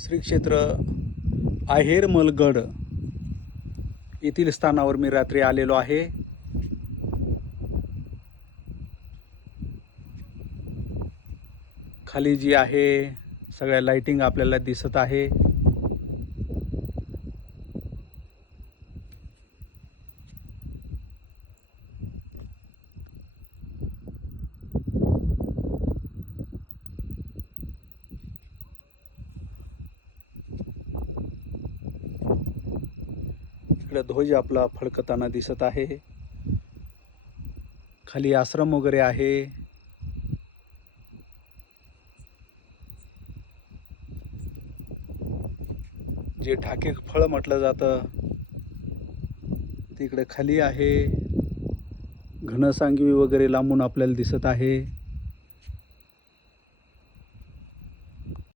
श्री क्षेत्र आहेरमलगड येथील स्थानावर मी रात्री आलेलो आहे. खाली जी आहे सगळ्या लाइटिंग आपल्याला दिसत आहे. इकडे ध्वज आपला फडकताना दिसत आहे. खाली आश्रम वगैरे आहे. जे ठाके फळ म्हटलं जातं तिकडे खाली आहे. घनसांगवी वगैरे लांबून आपल्याला दिसत आहे.